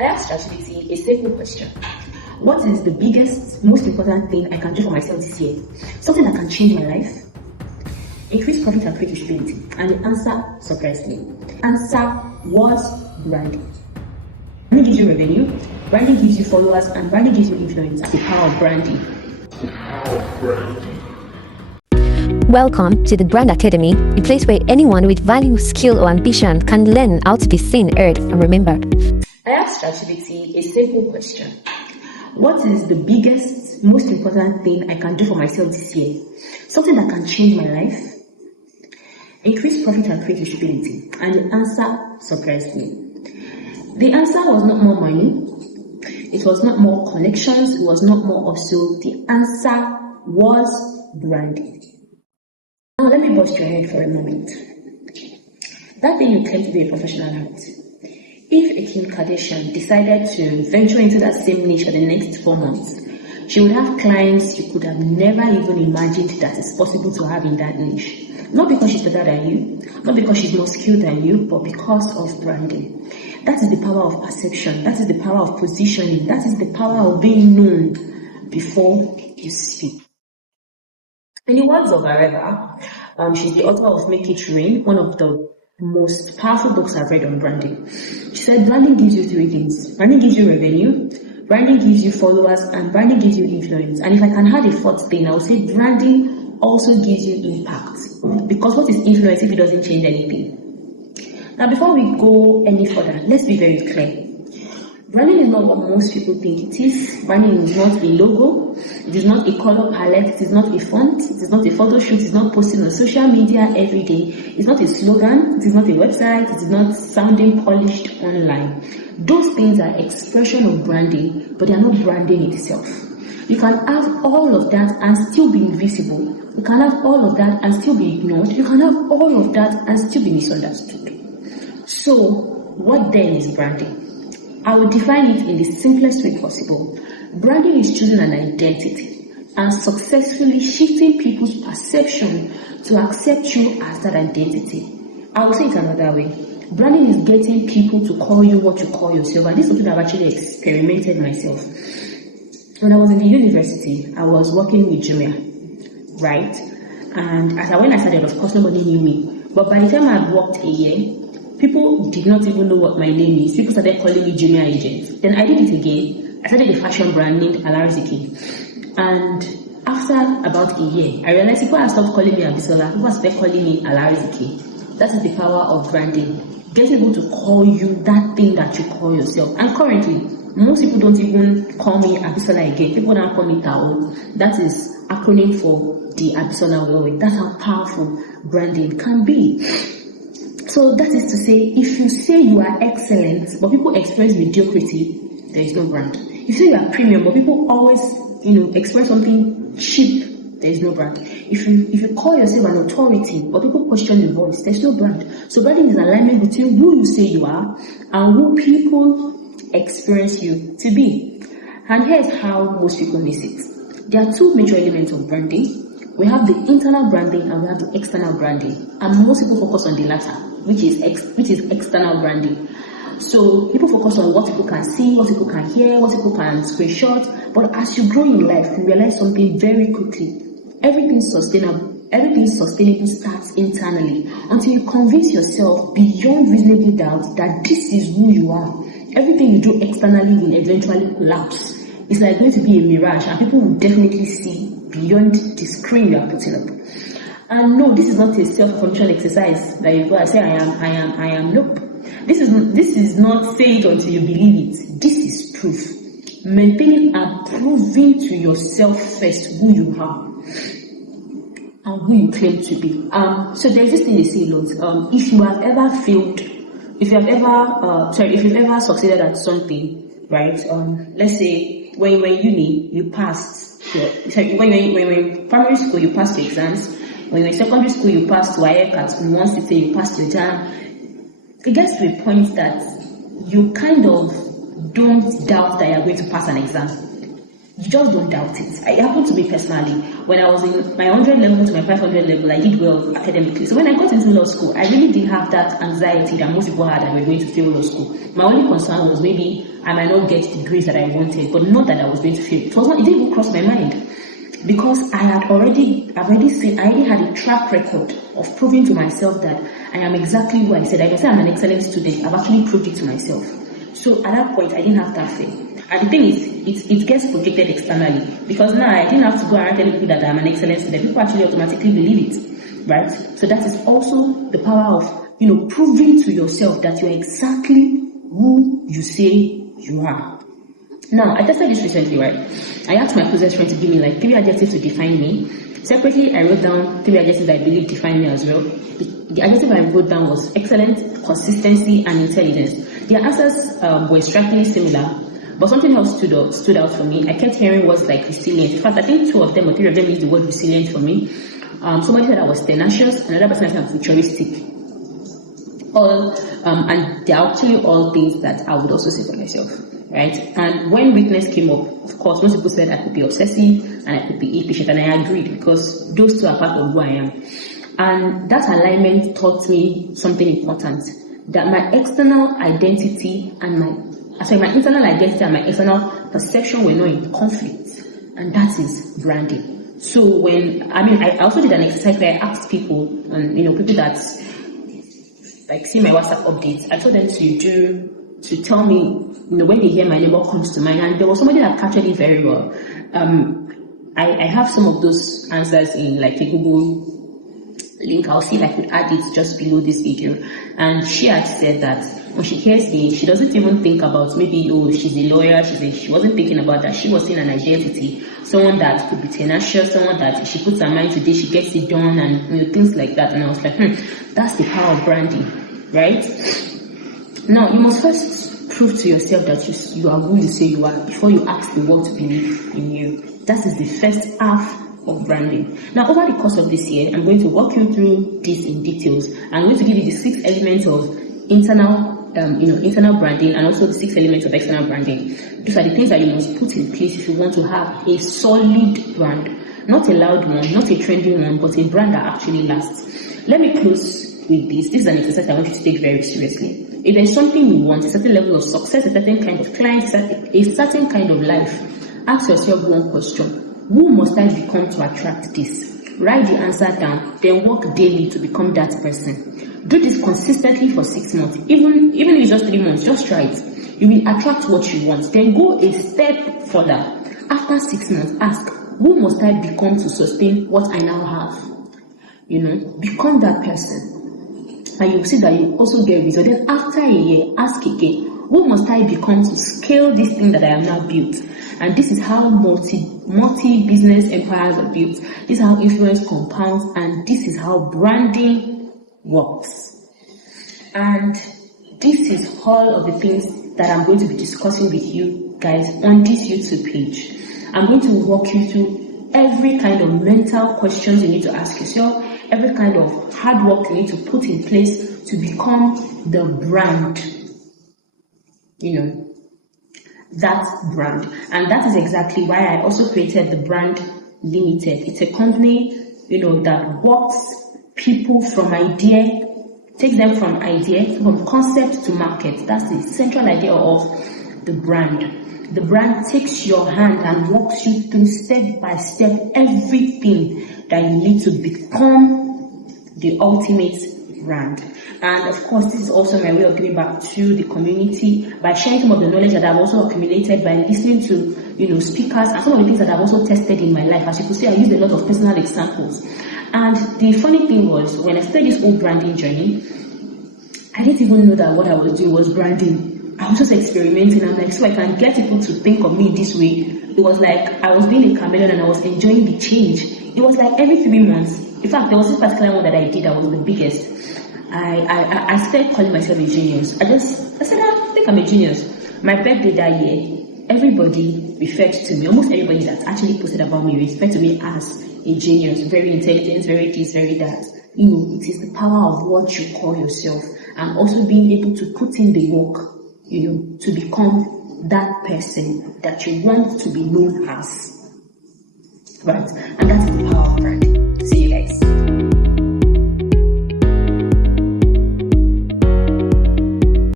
I asked ChatGPT a simple question. What is the biggest, most important thing I can do for myself this year? Something that can change my life? Increase profit and create visibility. And the answer surprised me. Answer was branding. Branding gives you revenue, branding gives you followers, and branding gives you influence. The power of branding. Welcome to the Brand Academy, a place where anyone with value, skill, or ambition can learn how to be seen, heard, and remembered. I asked ChatGPT a simple question. What is the biggest, most important thing I can do for myself this year? Something that can change my life? Increase profit and create visibility. And the answer surprised me. The answer was not more money. It was not more connections. It was not more also. The answer was branding. Now let me bust your head for a moment. That thing you claim to be a professional at, if a Kim Kardashian decided to venture into that same niche for the next 4 months, she would have clients you could have never even imagined that it's possible to have in that niche. Not because she's better than you, not because she's more skilled than you, but because of branding. That is the power of perception. That is the power of positioning. That is the power of being known before you speak. In the words of Areva, she's the author of Make It Rain, one of the most powerful books I've read on branding. She said branding gives you 3 things. Branding gives you revenue, branding gives you followers, and branding gives you influence. And if I can add a 4th thing, I would say branding also gives you impact. Because what is influence if it doesn't change anything? Now before we go any further, let's be very clear. Branding is not what most people think it is. Branding is not a logo, it is not a color palette, it is not a font, it is not a photo shoot, it is not posting on social media every day, it's not a slogan, it is not a website, it is not sounding polished online. Those things are expression of branding, but they are not branding itself. You can have all of that and still be invisible. You can have all of that and still be ignored. You can have all of that and still be misunderstood. So, what then is branding? I will define it in the simplest way possible. Branding is choosing an identity and successfully shifting people's perception to accept you as that identity. I will say it another way. Branding is getting people to call you what you call yourself, and this is something I've actually experimented myself. When I was in the university, I was working with Jumia, right? And when I started, of course, nobody knew me. But by the time I had worked a year, people did not even know what my name is. People started calling me Jumia Agent. Then I did it again. I started a fashion brand named Alariziki. And after about a year, I realized people had stopped calling me Abisola. People started calling me Alariziki. That is the power of branding. Getting people to call you that thing that you call yourself. And currently, most people don't even call me Abisola again. People now call me Tao. That is acronym for the Abisola way. That's how powerful branding can be. So that is to say, if you say you are excellent, but people experience mediocrity, there is no brand. If you say you are premium, but people always, experience something cheap, there is no brand. If you call yourself an authority, but people question your voice, there's no brand. So branding is alignment between who you say you are and who people experience you to be. And here's how most people miss it. There are 2 major elements of branding. We have the internal branding and we have the external branding. And most people focus on the latter, which is external branding. So people focus on what people can see, what people can hear, what people can screenshot. But as you grow in life, you realize something very quickly. Everything sustainable starts internally until you convince yourself beyond reasonable doubt that this is who you are. Everything you do externally will eventually collapse. It's like going to be a mirage, and people will definitely see beyond the screen you are putting up. And no, this is not a self-affirmation exercise that you go and say, I am. Nope. This is not say it until you believe it. This is proof. Maintaining and proving to yourself first who you are and who you claim to be. So there's this thing they say a lot. If you have ever failed, if you've ever succeeded at something, right? Let's say when you were in uni, you passed. When you were in primary school, you passed your exams. When you were in secondary school, you passed WAEC in one city, you passed your JAM. It gets to a point that you kind of don't doubt that you're going to pass an exam. you just don't doubt it. It happened to me personally. When I was in my 100 level to my 500 level, I did well academically. So when I got into law school, I really didn't have that anxiety that most people had that we're going to fail law school. My only concern was maybe I might not get the grades that I wanted, but not that I was going to fail. It didn't even cross my mind. Because I already had a track record of proving to myself that I am exactly who I said. Like I said, I'm an excellent student. I've actually proved it to myself. So at that point, I didn't have that fear. And the thing is, it gets projected externally. Because now I didn't have to go around telling people that I'm an excellent student. People actually automatically believe it, right? So that is also the power of, proving to yourself that you're exactly who you say you are. Now, I tested this recently, right? I asked my closest friend to give me like 3 adjectives to define me. Separately, I wrote down 3 adjectives I believe define me as well. The adjective I wrote down was excellence, consistency, and intelligence. Their answers were strikingly similar, but something else stood out for me. I kept hearing words like resilient. In fact, I think 2 of them or 3 of them used the word resilient for me. Somebody said I was tenacious, another person said I'm futuristic. And they're actually all things that I would also say for myself. Right? And when weakness came up, of course, most people said I could be obsessive and I could be impatient, and I agreed because those 2 are part of who I am. And that alignment taught me something important, that my internal identity and my external perception were not in conflict, and that is branding. So I also did an exercise where I asked people, and people that like see my WhatsApp updates, I told them to tell me, when they hear my name, what comes to mind. And there was somebody that captured it very well. I have some of those answers in like a Google link. I'll see if I could add it just below this video. And she had said that when she hears me, she doesn't even think about maybe, she's a lawyer. She wasn't thinking about that. She was seeing an identity, someone that could be tenacious, someone that if she puts her mind to this, she gets it done, and things like that. And I was like, that's the power of branding, right? Now, you must first prove to yourself that you are who you say you are before you ask the world to believe in you. That is the first half of branding. Now, over the course of this year, I'm going to walk you through this in details. I'm going to give you the 6 elements of internal branding, and also the 6 elements of external branding. These are the things that you must put in place if you want to have a solid brand. Not a loud one, not a trendy one, but a brand that actually lasts. Let me close with this. This is an exercise I want you to take very seriously. If there's something you want, a certain level of success, a certain kind of clients, a certain kind of life, ask yourself one question. Who must I become to attract this? Write the answer down, then work daily to become that person. Do this consistently for 6 months. Even if it's just 3 months, just try it. You will attract what you want. Then go a step further. After 6 months, ask, who must I become to sustain what I now have? Become that person. And you'll see that you also get results. Then after a year, ask again, who must I become to scale this thing that I have now built? And this is how multi-business empires are built. This is how influence compounds, and this is how branding works. And this is all of the things that I'm going to be discussing with you guys on this YouTube page. I'm going to walk you through every kind of mental questions you need to ask yourself, every kind of hard work you need to put in place to become the brand, that brand. And that is exactly why I also created the Brand Limited. It's a company, that works people from idea, takes them from concept to market. That's the central idea of the brand. The brand takes your hand and walks you through step by step everything that you need to become the ultimate brand. And of course, this is also my way of giving back to the community by sharing some of the knowledge that I've also accumulated by listening to, speakers, and some of the things that I've also tested in my life. As you can see, I used a lot of personal examples. And the funny thing was, when I started this whole branding journey, I didn't even know that what I was doing was branding. I was just experimenting. I'm like, so I can get people to think of me this way. It was like I was being a chameleon and I was enjoying the change. It was like every 3 months. In fact, there was this particular one that I did that was the biggest. I started calling myself a genius. I said, I think I'm a genius. My birthday that year, everybody referred to me, almost everybody that actually posted about me referred to me as a genius, very intelligent, very this, very that. It is the power of what you call yourself, and also being able to put in the work, to become that person that you want to be known as. Right? And that's the power of branding.